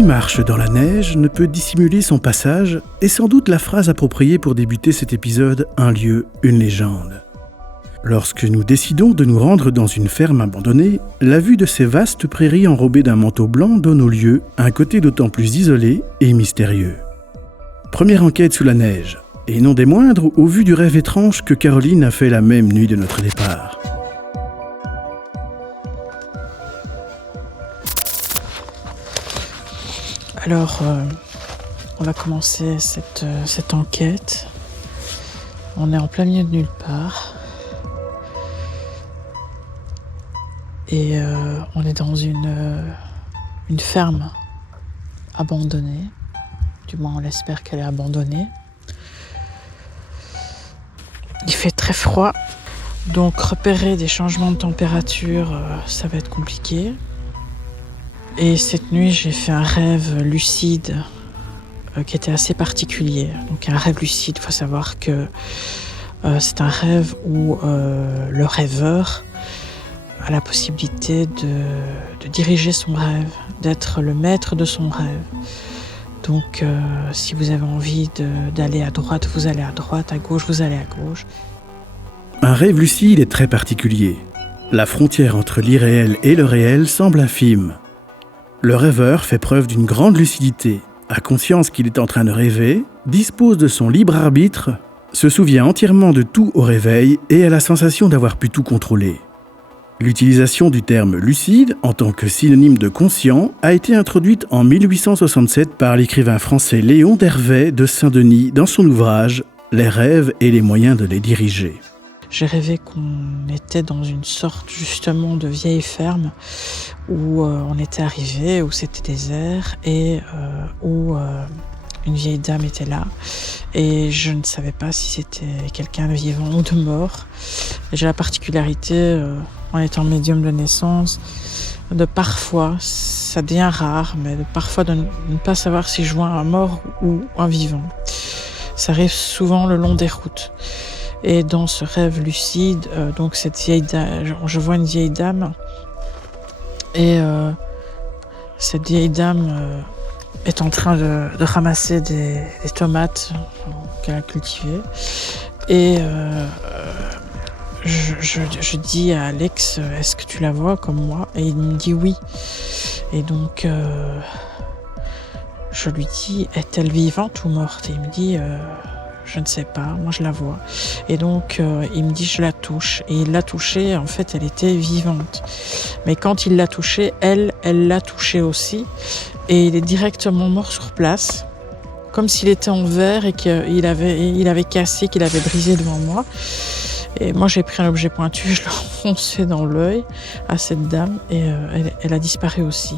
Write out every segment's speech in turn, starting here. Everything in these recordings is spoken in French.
Qui marche dans la neige ne peut dissimuler son passage est sans doute la phrase appropriée pour débuter cet épisode « Un lieu, une légende ». Lorsque nous décidons de nous rendre dans une ferme abandonnée, la vue de ces vastes prairies enrobées d'un manteau blanc donne au lieu un côté d'autant plus isolé et mystérieux. Première enquête sous la neige, et non des moindres au vu du rêve étrange que Caroline a fait la même nuit de notre départ. Alors, on va commencer cette enquête. On est en plein milieu de nulle part. Et on est dans une ferme abandonnée. Du moins, on espère qu'elle est abandonnée. Il fait très froid. Donc, repérer des changements de température, ça va être compliqué. Et cette nuit, j'ai fait un rêve lucide qui était assez particulier. Donc un rêve lucide, il faut savoir que c'est un rêve où le rêveur a la possibilité de diriger son rêve, d'être le maître de son rêve. Donc si vous avez envie d'aller à droite, vous allez à droite, à gauche, vous allez à gauche. Un rêve lucide est très particulier. La frontière entre l'irréel et le réel semble infime. Le rêveur fait preuve d'une grande lucidité, a conscience qu'il est en train de rêver, dispose de son libre arbitre, se souvient entièrement de tout au réveil et a la sensation d'avoir pu tout contrôler. L'utilisation du terme lucide en tant que synonyme de conscient a été introduite en 1867 par l'écrivain français Léon d'Hervey de Saint-Denis dans son ouvrage « Les rêves et les moyens de les diriger ». J'ai rêvé qu'on était dans une sorte justement de vieille ferme où on était arrivé, où c'était désert et où une vieille dame était là. Et je ne savais pas si c'était quelqu'un de vivant ou de mort. Et j'ai la particularité, en étant médium de naissance, de parfois, ça devient rare, mais parfois de ne pas savoir si je vois un mort ou un vivant. Ça arrive souvent le long des routes. Et dans ce rêve lucide, donc cette vieille dame, je vois une vieille dame et cette vieille dame est en train de ramasser des tomates qu'elle a cultivées et je dis à Alex, est-ce que tu la vois comme moi? Et il me dit oui. Et donc je lui dis, est-elle vivante ou morte? Et il me dit je ne sais pas, moi je la vois. Et donc il me dit je la touche. Et il l'a touchée, en fait elle était vivante. Mais quand il l'a touchée, elle l'a touchée aussi. Et il est directement mort sur place. Comme s'il était en verre et qu'il avait cassé, qu'il avait brisé devant moi. Et moi j'ai pris un objet pointu, je l'ai enfoncé dans l'œil à cette dame et elle a disparu aussi.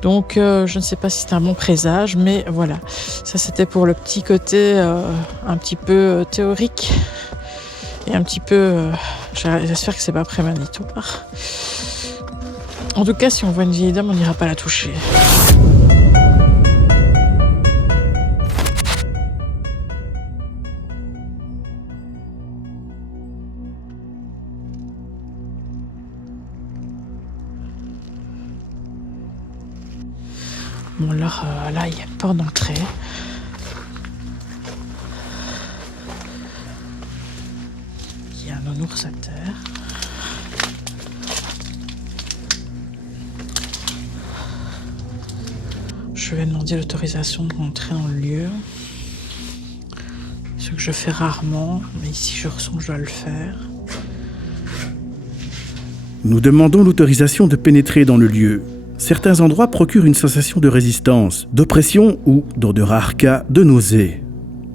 Donc je ne sais pas si c'est un bon présage, mais voilà. Ça c'était pour le petit côté un petit peu théorique et un petit peu... j'espère que c'est pas prémonitoire. En tout cas, si on voit une vieille dame, on n'ira pas la toucher. Bon, alors là, il y a une porte d'entrée. Il y a un nounours à terre. Je vais demander l'autorisation de rentrer dans le lieu. Ce que je fais rarement, mais ici je ressens que je dois le faire. Nous demandons l'autorisation de pénétrer dans le lieu. Certains endroits procurent une sensation de résistance, d'oppression ou, dans de rares cas, de nausée.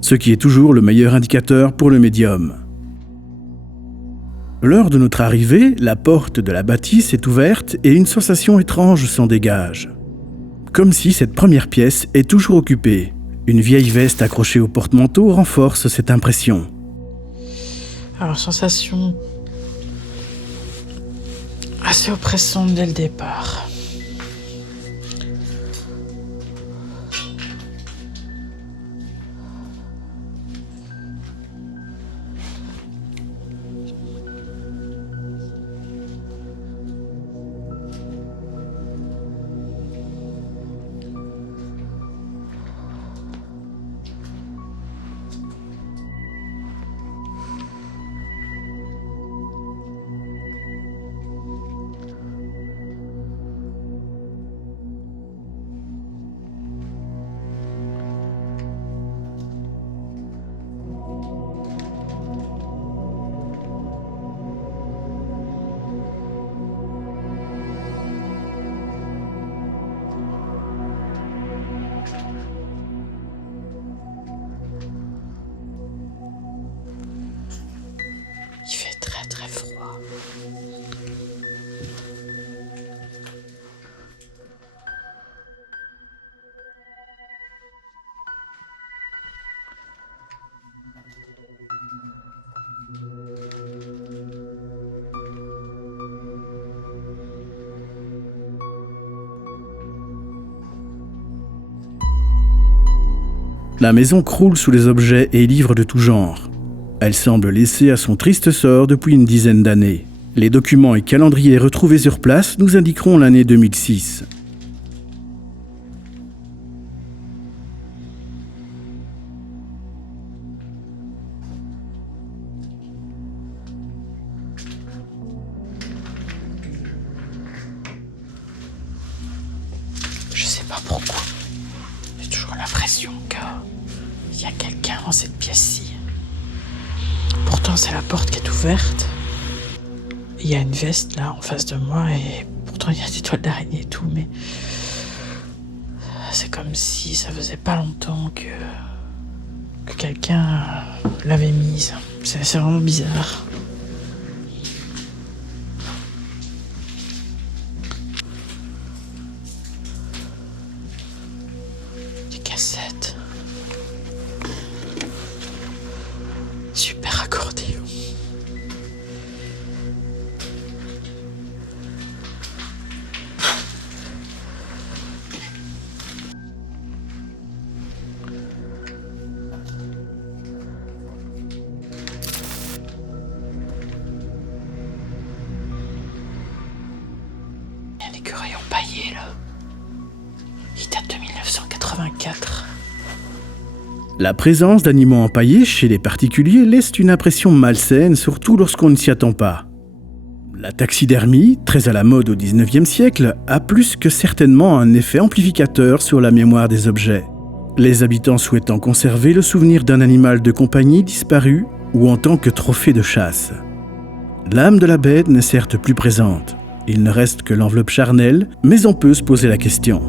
Ce qui est toujours le meilleur indicateur pour le médium. Lors de notre arrivée, la porte de la bâtisse est ouverte et une sensation étrange s'en dégage. Comme si cette première pièce est toujours occupée. Une vieille veste accrochée au porte-manteau renforce cette impression. Alors, sensation assez oppressante dès le départ. La maison croule sous les objets et livres de tout genre. Elle semble laissée à son triste sort depuis une dizaine d'années. Les documents et calendriers retrouvés sur place nous indiqueront l'année 2006. Je sais pas pourquoi. J'ai toujours l'impression qu'il y a quelqu'un dans cette pièce-ci. Pourtant, c'est la porte qui est ouverte. Il y a une veste là en face de moi et pourtant il y a des toiles d'araignée et tout, mais c'est comme si ça faisait pas longtemps que quelqu'un l'avait mise. C'est vraiment bizarre. Des cassettes. Super accordéon. Il y a l'écureuil empaillé là. Il date de 1984. La présence d'animaux empaillés chez les particuliers laisse une impression malsaine, surtout lorsqu'on ne s'y attend pas. La taxidermie, très à la mode au XIXe siècle, a plus que certainement un effet amplificateur sur la mémoire des objets. Les habitants souhaitant conserver le souvenir d'un animal de compagnie disparu ou en tant que trophée de chasse. L'âme de la bête n'est certes plus présente. Il ne reste que l'enveloppe charnelle, mais on peut se poser la question.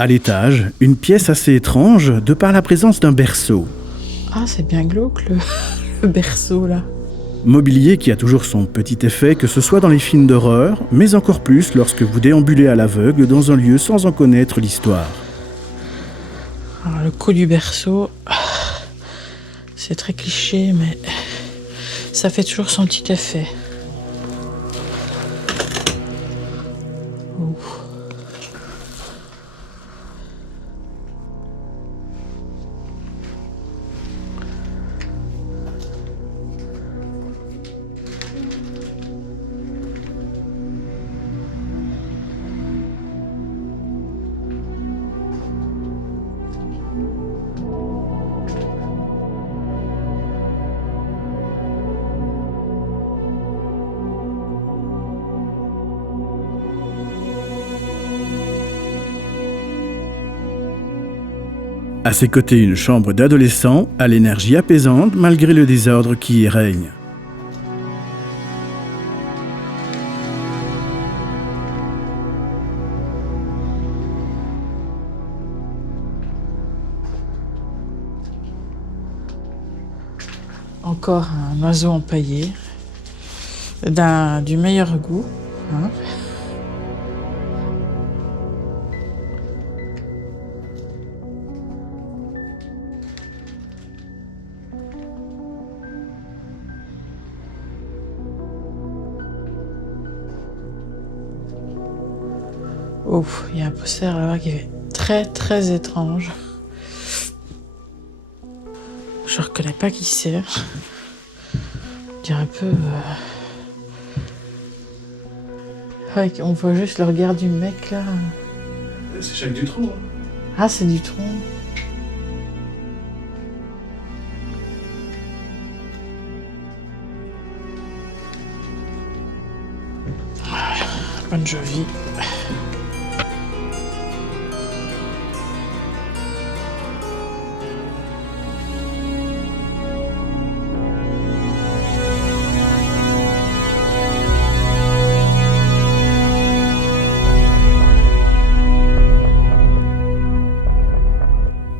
À l'étage, une pièce assez étrange de par la présence d'un berceau. Ah, c'est bien glauque le berceau là. Mobilier qui a toujours son petit effet, que ce soit dans les films d'horreur, mais encore plus lorsque vous déambulez à l'aveugle dans un lieu sans en connaître l'histoire. Alors, le coup du berceau, c'est très cliché, mais ça fait toujours son petit effet. Ouh. À ses côtés, une chambre d'adolescent à l'énergie apaisante malgré le désordre qui y règne. Encore un oiseau empaillé, du meilleur goût. Hein. Oh, il y a un poster là-bas qui fait très très étrange. Je reconnais pas qui c'est. On dirait un peu... Ouais, on voit juste le regard du mec là. C'est Jacques Dutronc. Ah, c'est Dutronc. Bon Jovi.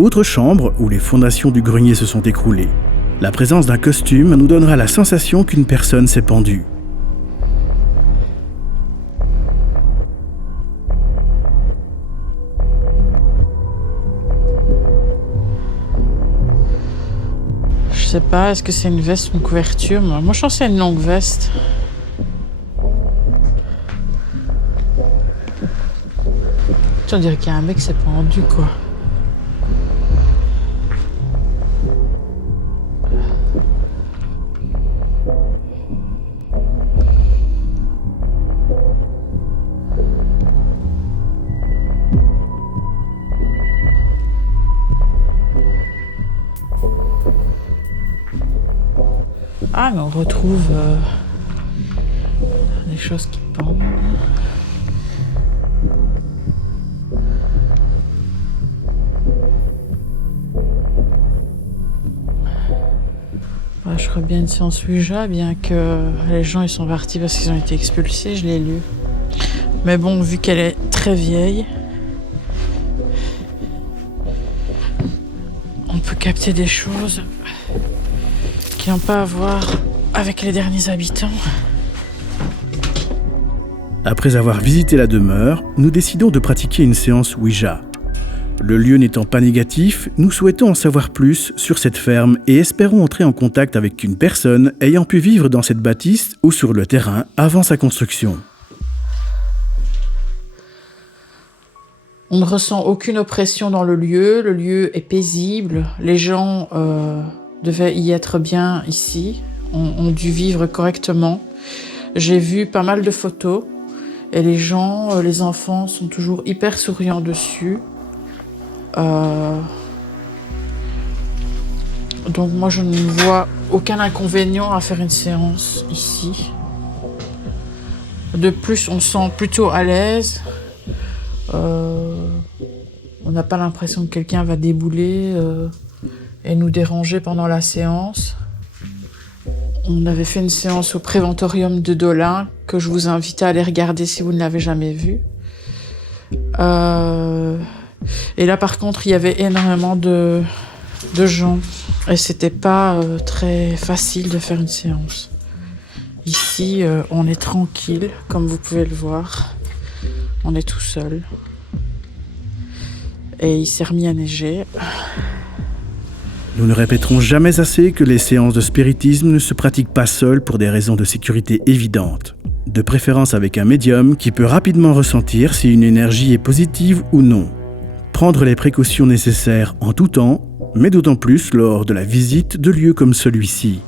Autre chambre où les fondations du grenier se sont écroulées. La présence d'un costume nous donnera la sensation qu'une personne s'est pendue. Je sais pas, est-ce que c'est une veste ou une couverture? Moi, je pense que c'est une longue veste. On dirait qu'il y a un mec qui s'est pendu, quoi. Ah, mais on retrouve des choses qui pendent. Je ferais bien une séance Ouija, bien que les gens ils sont partis parce qu'ils ont été expulsés, je l'ai lu. Mais bon, vu qu'elle est très vieille, on peut capter des choses qui n'ont pas à voir avec les derniers habitants. Après avoir visité la demeure, nous décidons de pratiquer une séance Ouija. Le lieu n'étant pas négatif, nous souhaitons en savoir plus sur cette ferme et espérons entrer en contact avec une personne ayant pu vivre dans cette bâtisse ou sur le terrain avant sa construction. On ne ressent aucune oppression dans le lieu est paisible, les gens devaient y être bien ici, ont dû vivre correctement. J'ai vu pas mal de photos et les gens, les enfants sont toujours hyper souriants dessus. Donc moi je ne vois aucun inconvénient à faire une séance ici. De plus on se sent plutôt à l'aise. On n'a pas l'impression que quelqu'un va débouler et nous déranger pendant la séance. On avait fait une séance au Préventorium de Dolin que je vous invite à aller regarder si vous ne l'avez jamais vu. Et là, par contre, il y avait énormément de gens. Et c'était pas très facile de faire une séance. Ici, on est tranquille, comme vous pouvez le voir. On est tout seul. Et il s'est remis à neiger. Nous ne répéterons jamais assez que les séances de spiritisme ne se pratiquent pas seules pour des raisons de sécurité évidentes. De préférence avec un médium qui peut rapidement ressentir si une énergie est positive ou non. Prendre les précautions nécessaires en tout temps, mais d'autant plus lors de la visite de lieux comme celui-ci.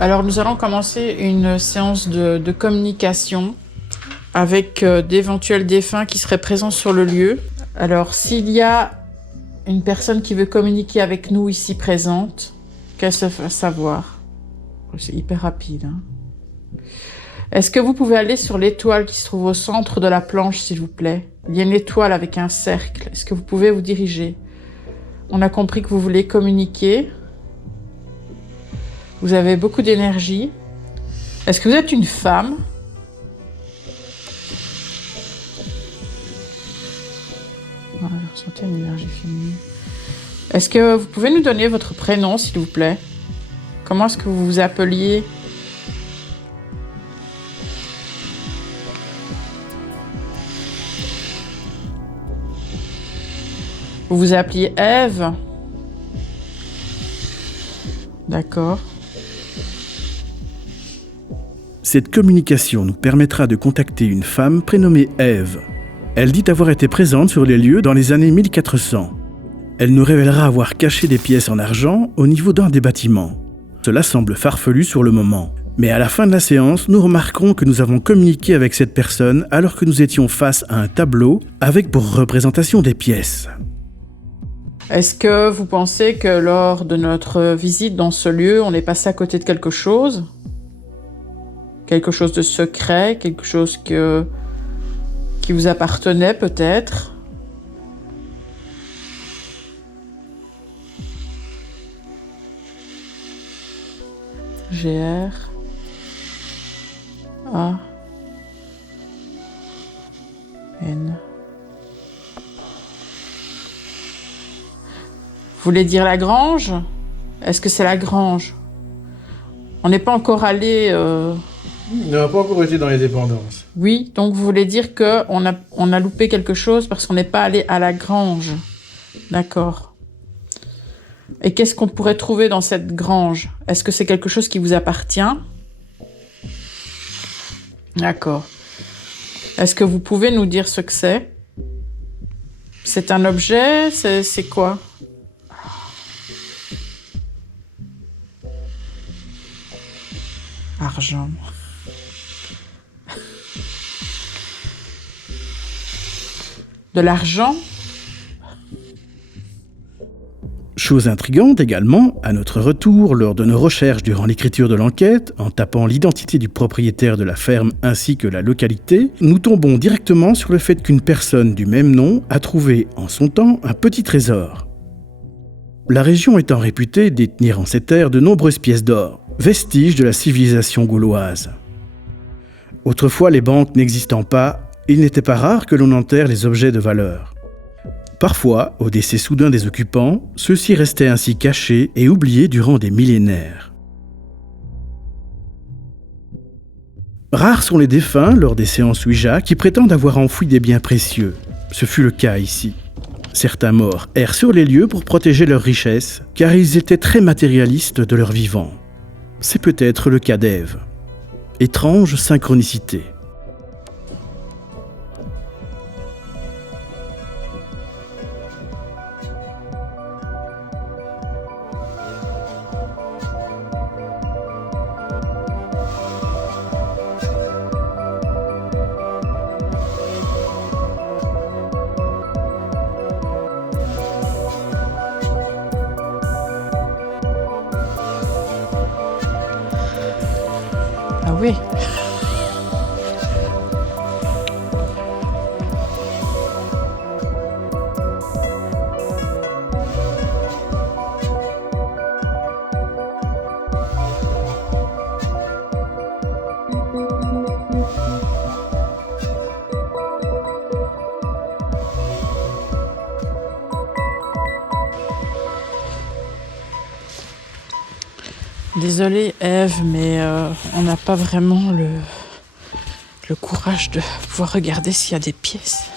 Alors nous allons commencer une séance de communication avec d'éventuels défunts qui seraient présents sur le lieu. Alors s'il y a une personne qui veut communiquer avec nous ici présente, qu'elle se fasse savoir. C'est hyper rapide. Hein. Est-ce que vous pouvez aller sur l'étoile qui se trouve au centre de la planche, s'il vous plaît? Il y a une étoile avec un cercle. Est-ce que vous pouvez vous diriger? On a compris que vous voulez communiquer. Vous avez beaucoup d'énergie. Est-ce que vous êtes une femme? Voilà, ressentez une énergie féminine. Est-ce que vous pouvez nous donner votre prénom, s'il vous plaît? Comment est-ce que vous vous appeliez? Vous vous appeliez Ève? D'accord. Cette communication nous permettra de contacter une femme prénommée Ève. Elle dit avoir été présente sur les lieux dans les années 1400. Elle nous révélera avoir caché des pièces en argent au niveau d'un des bâtiments. Cela semble farfelu sur le moment. Mais à la fin de la séance, nous remarquerons que nous avons communiqué avec cette personne alors que nous étions face à un tableau avec pour représentation des pièces. Est-ce que vous pensez que lors de notre visite dans ce lieu, on est passé à côté de quelque chose? Quelque chose de secret, quelque chose qui vous appartenait peut-être? GR A N. Vous voulez dire la grange? Est-ce que c'est la grange? On n'est pas encore allé... On n'a pas encore été dans les dépendances. Oui, donc vous voulez dire qu'on a loupé quelque chose parce qu'on n'est pas allé à la grange. D'accord. Et qu'est-ce qu'on pourrait trouver dans cette grange? Est-ce que c'est quelque chose qui vous appartient? D'accord. Est-ce que vous pouvez nous dire ce que c'est? C'est un objet? C'est quoi? Argent. De l'argent? Chose intrigante également, à notre retour, lors de nos recherches durant l'écriture de l'enquête, en tapant l'identité du propriétaire de la ferme ainsi que la localité, nous tombons directement sur le fait qu'une personne du même nom a trouvé, en son temps, un petit trésor. La région étant réputée détenir en ses terres de nombreuses pièces d'or, vestiges de la civilisation gauloise. Autrefois, les banques n'existant pas, il n'était pas rare que l'on enterre les objets de valeur. Parfois, au décès soudain des occupants, ceux-ci restaient ainsi cachés et oubliés durant des millénaires. Rares sont les défunts, lors des séances Ouija, qui prétendent avoir enfoui des biens précieux. Ce fut le cas ici. Certains morts errent sur les lieux pour protéger leurs richesses, car ils étaient très matérialistes de leur vivant. C'est peut-être le cas d'Ève. Étrange synchronicité. Ah oui. Désolée Ève, mais on n'a pas vraiment le courage de pouvoir regarder s'il y a des pièces.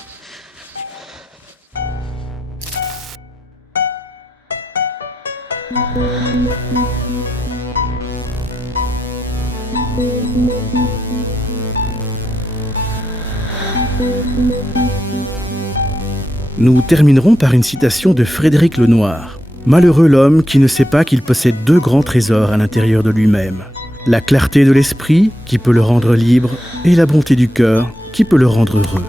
Nous terminerons par une citation de Frédéric Lenoir. Malheureux l'homme qui ne sait pas qu'il possède deux grands trésors à l'intérieur de lui-même. La clarté de l'esprit, qui peut le rendre libre, et la bonté du cœur, qui peut le rendre heureux.